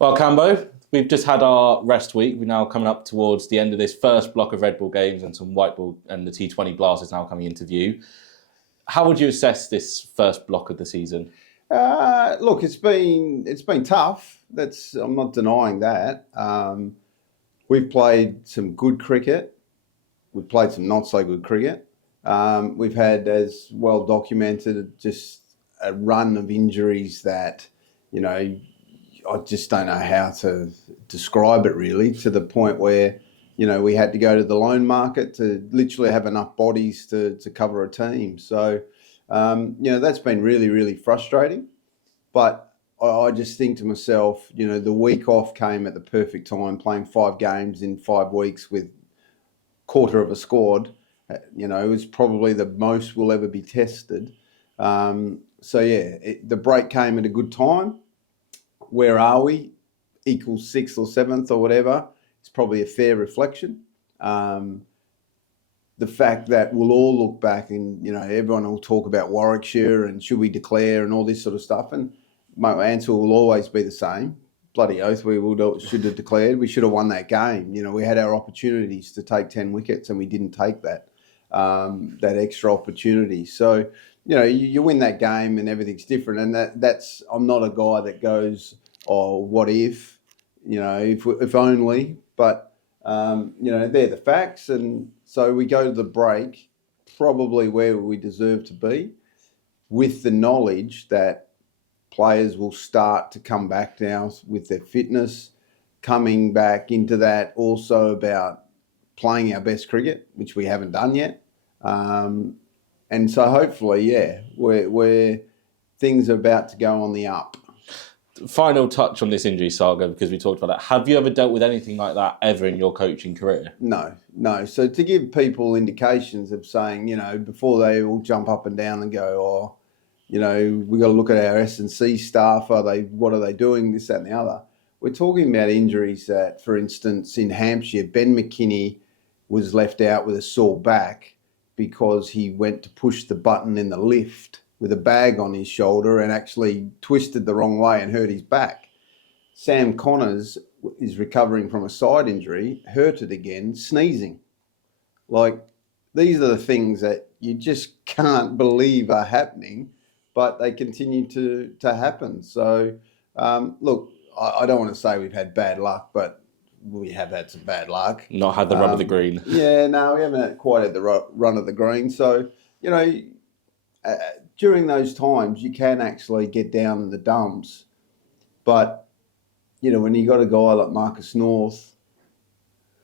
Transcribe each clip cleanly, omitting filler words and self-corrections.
Well, Campbell, we've just had our rest week. We're now coming up towards the end of this first block of Red Bull games and some White Bull, and the T20 Blast is now coming into view. How would you assess this first block of the season? Look, it's been tough. I'm not denying that. We've played some good cricket. We've played some not so good cricket. We've had, as well documented, just a run of injuries that, I just don't know how to describe it really, to the point where, we had to go to the loan market to literally have enough bodies to cover a team. So, that's been really, really frustrating. But I just think to myself, the week off came at the perfect time, playing 5 games in 5 weeks with quarter of a squad. It was probably the most we'll ever be tested. The break came at a good time. Where are we? Equals 6th or 7th or whatever. It's probably a fair reflection. The fact that we'll all look back and, everyone will talk about Warwickshire and should we declare and all this sort of stuff. And my answer will always be the same. Bloody oath, should have declared. We should have won that game. We had our opportunities to take 10 wickets and we didn't take that extra opportunity. So, you win that game and everything's different. And that's I'm not a guy that goes, oh, what if, if only. But, they're the facts. And so we go to the break probably where we deserve to be, with the knowledge that players will start to come back now with their fitness, coming back into that, also about playing our best cricket, which we haven't done yet. And so hopefully, where things are about to go on the up. Final touch on this injury saga, because we talked about that. Have you ever dealt with anything like that ever in your coaching career? No. So to give people indications of saying, before they all jump up and down and go, we've got to look at our S&C staff. What are they doing? This, that and the other. We're talking about injuries that, for instance, in Hampshire, Ben McKinney was left out with a sore back because he went to push the button in the lift with a bag on his shoulder and actually twisted the wrong way and hurt his back. Sam Connors is recovering from a side injury, hurt it again, sneezing. These are the things that you just can't believe are happening, but they continue to happen. So, look, I don't want to say we've had bad luck, but we have had some bad luck. Not had the run of the green. Yeah, no, we haven't quite had the run of the green. So, during those times, you can actually get down in the dumps. But, when you got a guy like Marcus North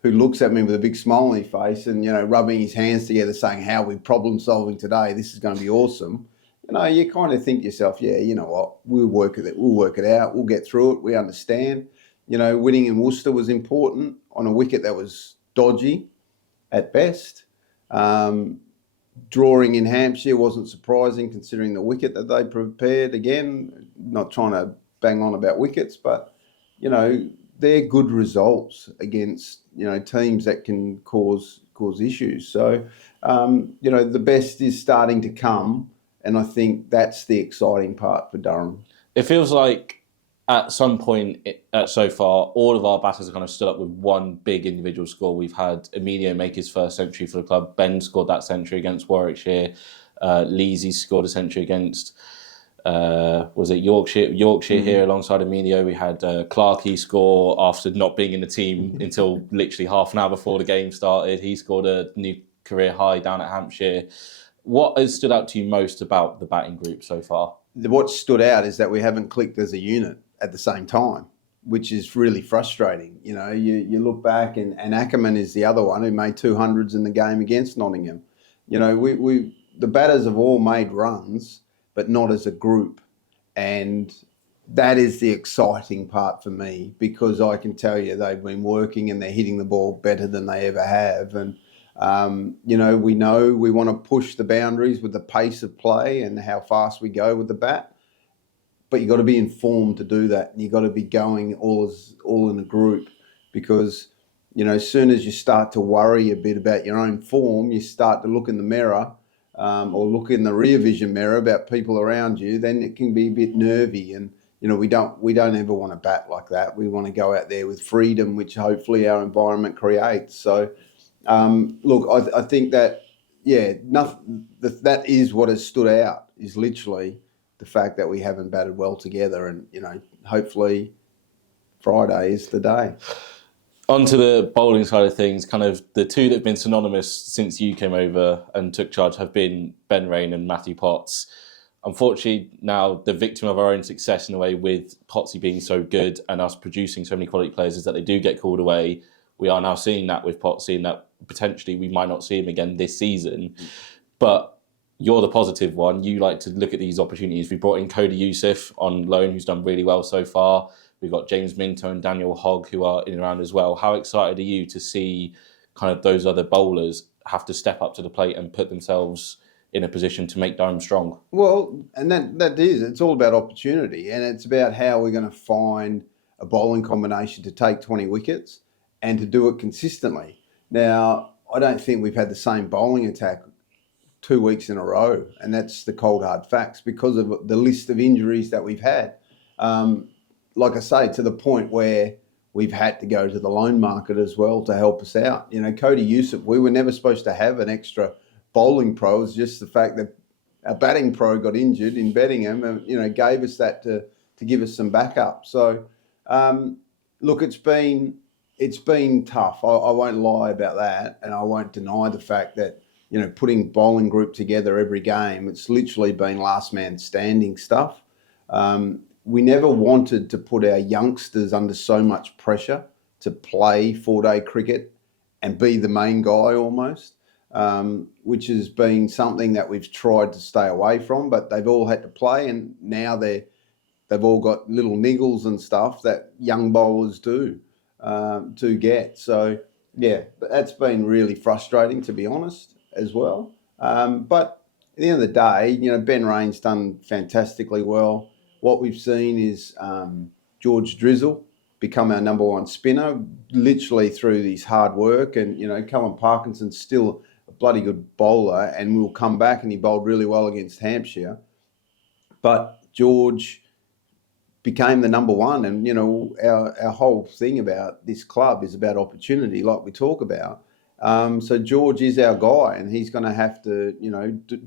who looks at me with a big smile on his face and, rubbing his hands together saying, how are we problem solving today? This is going to be awesome. You kind of think to yourself, yeah, you know what, we'll work it out. We'll get through it. We understand. Winning in Worcester was important on a wicket that was dodgy at best. Drawing in Hampshire wasn't surprising considering the wicket that they prepared. Again, not trying to bang on about wickets, but, they're good results against, teams that can cause issues. So, the best is starting to come, and I think that's the exciting part for Durham. It feels like at some point so far, all of our batters have kind of stood up with one big individual score. We've had Emilio make his first century for the club. Ben scored that century against Warwickshire. Leesy scored a century against, was it Yorkshire here alongside Emilio. We had Clarkey score after not being in the team until literally half an hour before the game started. He scored a new career high down at Hampshire. What has stood out to you most about the batting group so far? What stood out is that we haven't clicked as a unit at the same time, which is really frustrating. You look back and Ackerman is the other one who made 200s in the game against Nottingham. The batters have all made runs, but not as a group. And that is the exciting part for me, because I can tell you they've been working and they're hitting the ball better than they ever have. And, we know we want to push the boundaries with the pace of play and how fast we go with the bat. But you've got to be informed to do that. And you've got to be going all in a group, because, as soon as you start to worry a bit about your own form, you start to look in the mirror or look in the rear vision mirror about people around you, then it can be a bit nervy. And, we don't ever want to bat like that. We want to go out there with freedom, which hopefully our environment creates. So, look, I think that, that is what has stood out, is literally the fact that we haven't batted well together, and hopefully Friday is the day. Onto the bowling side of things, kind of the two that have been synonymous since you came over and took charge have been Ben Raine and Matthew Potts. Unfortunately, now the victim of our own success in a way, with Pottsy being so good and us producing so many quality players, is that they do get called away. We are now seeing that with Pottsy, and that potentially we might not see him again this season. But you're the positive one. You like to look at these opportunities. We brought in Cody Youssef on loan, who's done really well so far. We've got James Minto and Daniel Hogg, who are in and around as well. How excited are you to see kind of those other bowlers have to step up to the plate and put themselves in a position to make Durham strong? Well, and it's all about opportunity, and it's about how we're going to find a bowling combination to take 20 wickets and to do it consistently. Now, I don't think we've had the same bowling attack 2 weeks in a row, and that's the cold hard facts because of the list of injuries that we've had. Like I say, to the point where we've had to go to the loan market as well to help us out. Cody Youssef, we were never supposed to have an extra bowling pro. It's just the fact that our batting pro got injured in Beddingham and, gave us that to give us some backup. So, look, it's been tough. I won't lie about that, and I won't deny the fact that, putting bowling group together every game, it's literally been last man standing stuff. We never wanted to put our youngsters under so much pressure to play 4-day cricket and be the main guy almost, which has been something that we've tried to stay away from, but they've all had to play, and now they've all got little niggles and stuff that young bowlers do to get. So, yeah, but that's been really frustrating, to be honest, as well. But at the end of the day, Ben Raine's done fantastically well. What we've seen is George Drizzle become our number one spinner, literally through his hard work. And, Cullen Parkinson's still a bloody good bowler, and will come back, and he bowled really well against Hampshire. But George became the number one. And, our whole thing about this club is about opportunity, like we talk about. So George is our guy, and he's going to have to,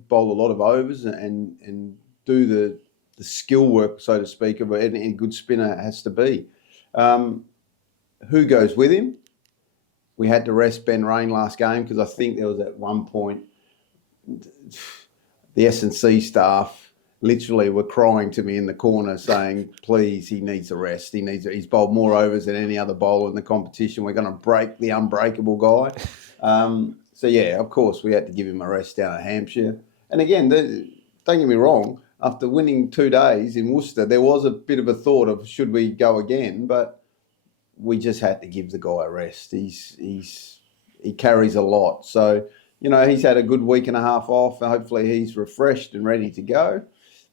bowl a lot of overs and do the skill work, so to speak, of any good spinner has to be. Who goes with him? We had to rest Ben Raine last game because I think there was at one point the S&C staff literally were crying to me in the corner saying, please, he needs a rest. He's bowled more overs than any other bowler in the competition. We're going to break the unbreakable guy. So, yeah, of course, we had to give him a rest down at Hampshire. And again, don't get me wrong, after winning 2 days in Worcester, there was a bit of a thought of should we go again, but we just had to give the guy a rest. He carries a lot. So, he's had a good week and a half off. Hopefully he's refreshed and ready to go.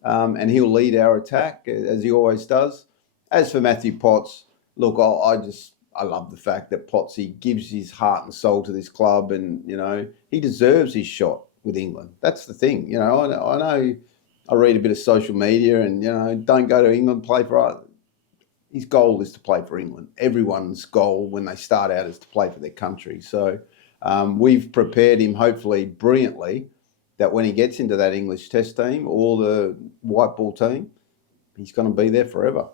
And he'll lead our attack, as he always does. As for Matthew Potts, look, I love the fact that Pottsy gives his heart and soul to this club, and, he deserves his shot with England. That's the thing. I know I read a bit of social media and, don't go to England, play for us. His goal is to play for England. Everyone's goal when they start out is to play for their country. So we've prepared him, hopefully brilliantly, that when he gets into that English Test team or the white ball team, he's going to be there forever.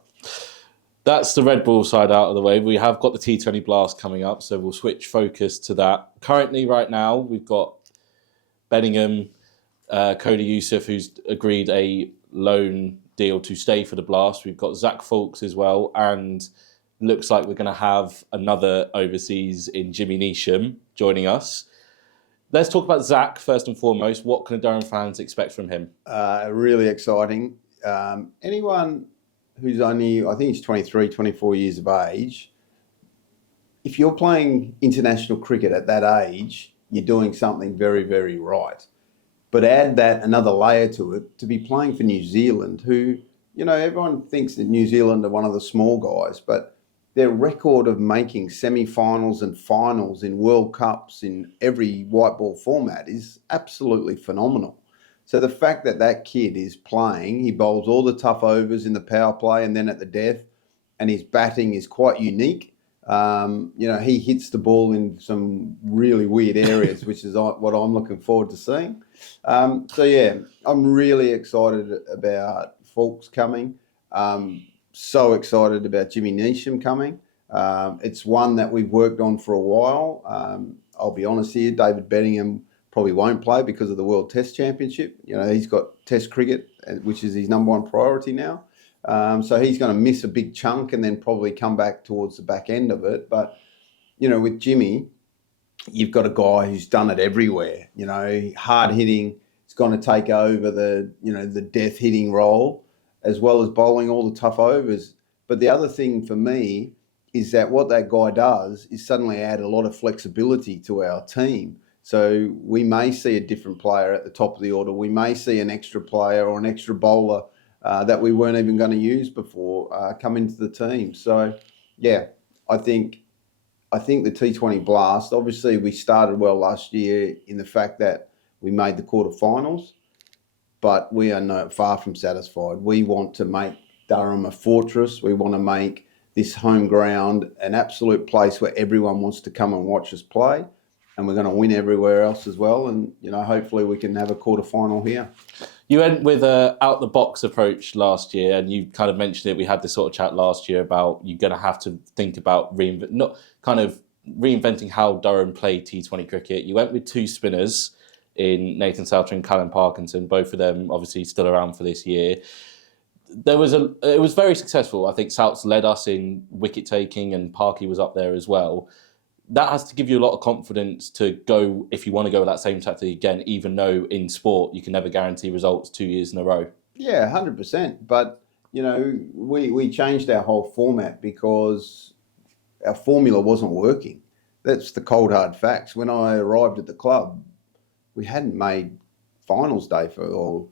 That's the red ball side out of the way. We have got the T20 Blast coming up, so we'll switch focus to that. Currently, right now, we've got Beddingham, Cody Youssef, who's agreed a loan deal to stay for the Blast. We've got Zach Fawkes as well, and looks like we're going to have another overseas in Jimmy Neesham joining us. Let's talk about Zach first and foremost. What can Durham fans expect from him? Really exciting. Anyone who's only, I think he's 23, 24 years of age, if you're playing international cricket at that age, you're doing something very, very right. But add that another layer to it, to be playing for New Zealand, who, everyone thinks that New Zealand are one of the small guys, but their record of making semi-finals and finals in World Cups in every white ball format is absolutely phenomenal. So the fact that that kid is playing, he bowls all the tough overs in the power play and then at the death, and his batting is quite unique. He hits the ball in some really weird areas, which is what I'm looking forward to seeing. I'm really excited about Fulks coming. So excited about Jimmy Neesham coming. It's one that we've worked on for a while. I'll be honest here, David Bedingham probably won't play because of the World Test Championship. He's got Test cricket, which is his number one priority now. So he's going to miss a big chunk and then probably come back towards the back end of it. But, with Jimmy, you've got a guy who's done it everywhere. Hard hitting. He's going to take over the death hitting role as well as bowling all the tough overs. But the other thing for me is that what that guy does is suddenly add a lot of flexibility to our team. So we may see a different player at the top of the order. We may see an extra player or an extra bowler that we weren't even going to use before come into the team. So, I think the T20 Blast, obviously we started well last year in the fact that we made the quarterfinals, but we are far from satisfied. We want to make Durham a fortress. We want to make this home ground an absolute place where everyone wants to come and watch us play. And we're going to win everywhere else as well. And, hopefully we can have a quarterfinal here. You went with a out-the-box approach last year, and you kind of mentioned it. We had this sort of chat last year about you're going to have to think about reinventing how Durham played T20 cricket. You went with two spinners in Nathan Souter and Callum Parkinson, both of them obviously still around for this year. It was very successful. I think Souts led us in wicket taking, and Parky was up there as well. That has to give you a lot of confidence to go, if you want to go with that same tactic again, even though in sport you can never guarantee results 2 years in a row. Yeah, 100%. But, we changed our whole format because our formula wasn't working. That's the cold, hard facts. When I arrived at the club, we hadn't made finals day or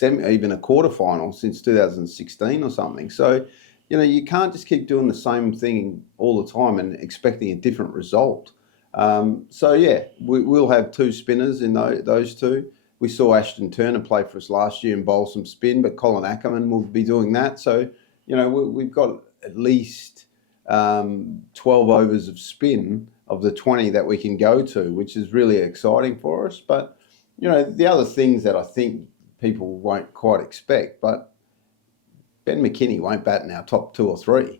even a quarterfinal since 2016 or something. So, you can't just keep doing the same thing all the time and expecting a different result. We'll have two spinners in those two. We saw Ashton Turner play for us last year and bowl some spin, but Colin Ackerman will be doing that. So, we've got at least 12 overs of spin of the 20 that we can go to, which is really exciting for us. But, the other things that I think people won't quite expect, but Ben McKinney won't bat in our top 2 or 3,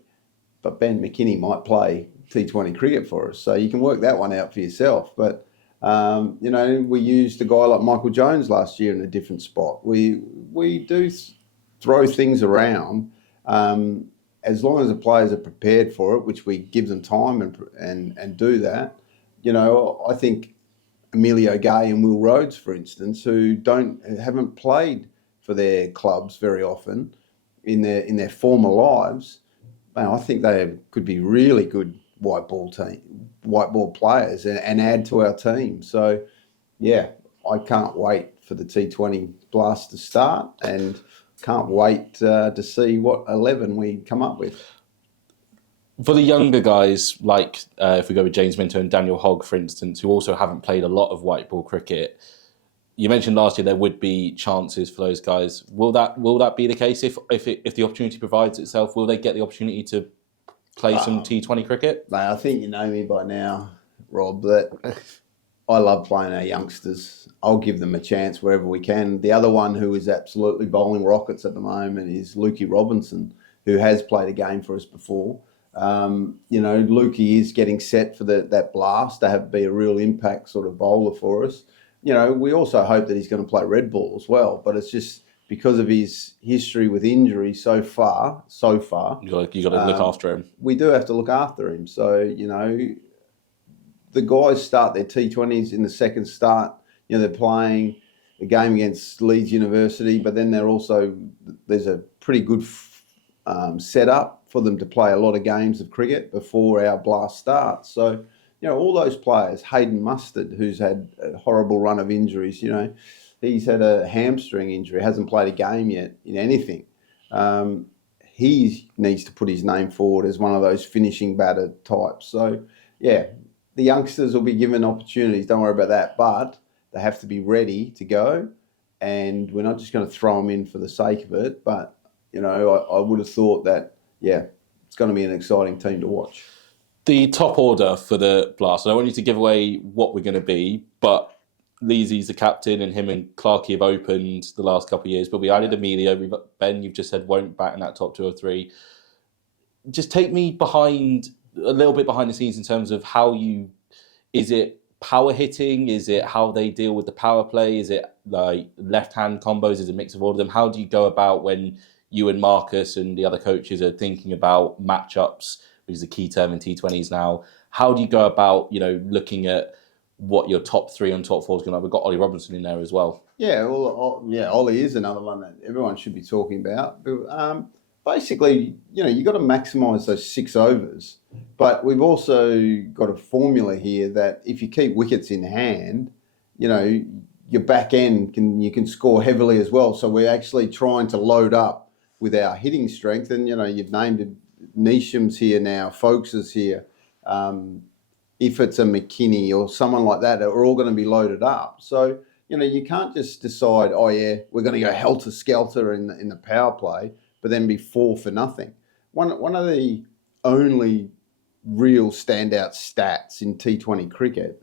but Ben McKinney might play T20 cricket for us. So you can work that one out for yourself. But, we used a guy like Michael Jones last year in a different spot. We do throw things around as long as the players are prepared for it, which we give them time and do that. I think Emilio Gay and Will Rhodes, for instance, who haven't played for their clubs very often in their former lives, man, I think they could be really good white ball players and add to our team. So, I can't wait for the T20 Blast to start and can't wait to see what 11 we come up with. For the younger guys, like if we go with James Minto and Daniel Hogg, for instance, who also haven't played a lot of white ball cricket, you mentioned last year there would be chances for those guys. Will that be the case if the opportunity provides itself? Will they get the opportunity to play some T20 cricket? Mate, I think you know me by now, Rob, that I love playing our youngsters. I'll give them a chance wherever we can. The other one who is absolutely bowling rockets at the moment is Lukey Robinson, who has played a game for us before. Lukey is getting set for that blast to be a real impact sort of bowler for us. We also hope that he's going to play red ball as well, but it's just because of his history with injury so far. You got to look after him. We do have to look after him. So, the guys start their T20s in the second start. They're playing a game against Leeds University, but then there's a pretty good setup for them to play a lot of games of cricket before our blast starts. So, all those players, Hayden Mustard, who's had a horrible run of injuries, he's had a hamstring injury, hasn't played a game yet in anything. He needs to put his name forward as one of those finishing batter types. So, the youngsters will be given opportunities, don't worry about that, but they have to be ready to go. and we're not just going to throw them in for the sake of it. But, I would have thought that, it's going to be an exciting team to watch. The top order for the Blast, I don't want you to give away what we're going to be, but Leesy's the captain and him and Clarkey have opened the last couple of years, but we added Emilio. Ben, you've just said won't bat in that top 2 or 3. Just take me a little bit behind the scenes in terms of is it power hitting? Is it how they deal with the power play? Is it like left-hand combos? Is it a mix of all of them? How do you go about when you and Marcus and the other coaches are thinking about matchups, which is a key term in T20s now? How do you go about, looking at what your top 3 and top 4 is going to be? We've got Ollie Robinson in there as well. Yeah, Ollie is another one that everyone should be talking about. Basically, you've got to maximise those 6 overs. But we've also got a formula here that if you keep wickets in hand, your back end you can score heavily as well. So we're actually trying to load up with our hitting strength. And, you've named it, Neesham's here now, Folks is here. If it's a McKinney or someone like that, we're all going to be loaded up. So, you can't just decide, we're going to go helter-skelter in the power play, but then be 4 for nothing. One of the only real standout stats in T20 cricket,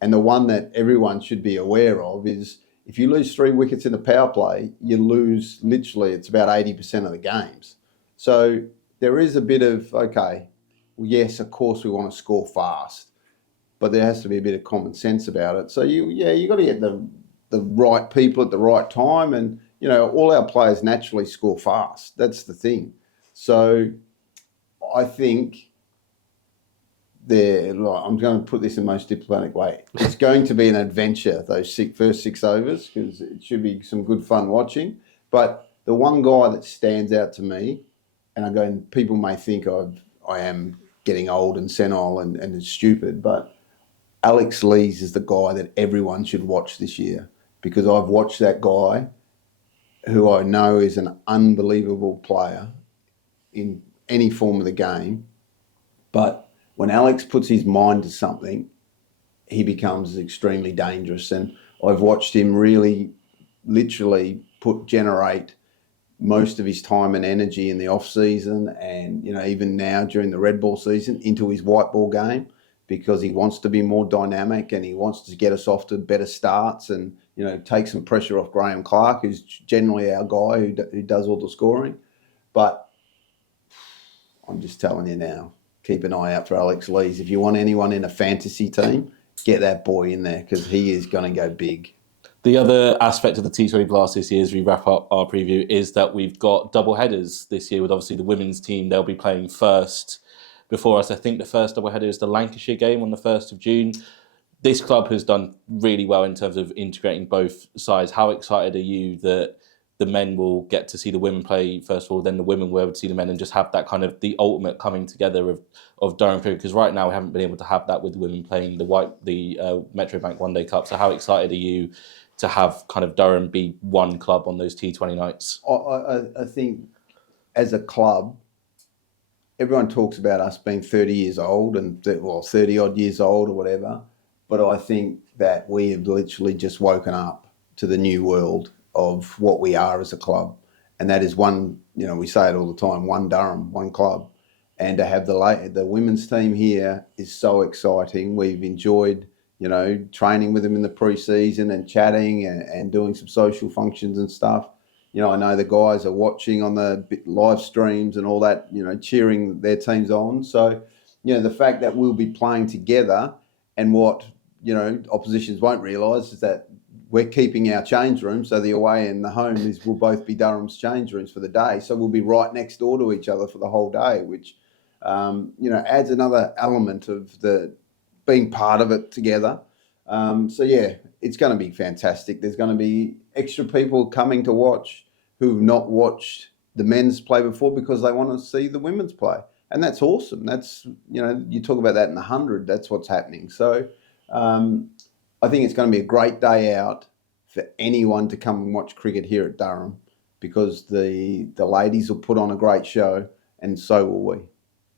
and the one that everyone should be aware of, is if you lose 3 wickets in the power play, you lose literally, it's about 80% of the games. So there is a bit of, yes, of course we want to score fast, but there has to be a bit of common sense about it. So you got to get the right people at the right time, and all our players naturally score fast. That's the thing. So I think I'm going to put this in the most diplomatic way. It's going to be an adventure, those first 6 overs, because it should be some good fun watching. But the one guy that stands out to me, and people may think I am getting old and senile and stupid, but Alex Lees is the guy that everyone should watch this year, because I've watched that guy, who I know is an unbelievable player in any form of the game. But when Alex puts his mind to something, he becomes extremely dangerous. And I've watched him really, literally generate most of his time and energy in the off season, and even now during the red ball season, into his white ball game, because he wants to be more dynamic and he wants to get us off to better starts and take some pressure off Graham Clark, who's generally our guy who does all the scoring. But I'm just telling you now, keep an eye out for Alex Lees. If you want anyone in a fantasy team, get that boy in there, because he is going to go big. The other aspect of the T20 Blast this year, as we wrap up our preview, is that we've got double headers this year with obviously the women's team. They'll be playing first before us. I think the first double header is the Lancashire game on the 1st of June. This club has done really well in terms of integrating both sides. How excited are you that the men will get to see the women play first of all, then the women will be able to see the men, and just have that kind of the ultimate coming together of Durham cricket? Because right now we haven't been able to have that with the women playing the Metrobank One Day Cup. So how excited are you to have kind of Durham be one club on those T20 nights? I think as a club, everyone talks about us being 30 years old and 30 odd years old or whatever. But I think that we have literally just woken up to the new world of what we are as a club. And that is one, we say it all the time, one Durham, one club. And to have the women's team here is so exciting. We've enjoyed, training with them in the pre-season and chatting and doing some social functions and stuff. I know the guys are watching on the live streams and all that, cheering their teams on. So, the fact that we'll be playing together, and what, oppositions won't realise is that we're keeping our change room. So the away and the home will both be Durham's change rooms for the day. So we'll be right next door to each other for the whole day, which, adds another element of the being part of it together. It's going to be fantastic. There's going to be extra people coming to watch who've not watched the men's play before, because they want to see the women's play. And that's awesome. That's, you talk about that in the 100, that's what's happening. So I think it's going to be a great day out for anyone to come and watch cricket here at Durham, because the ladies will put on a great show, and so will we.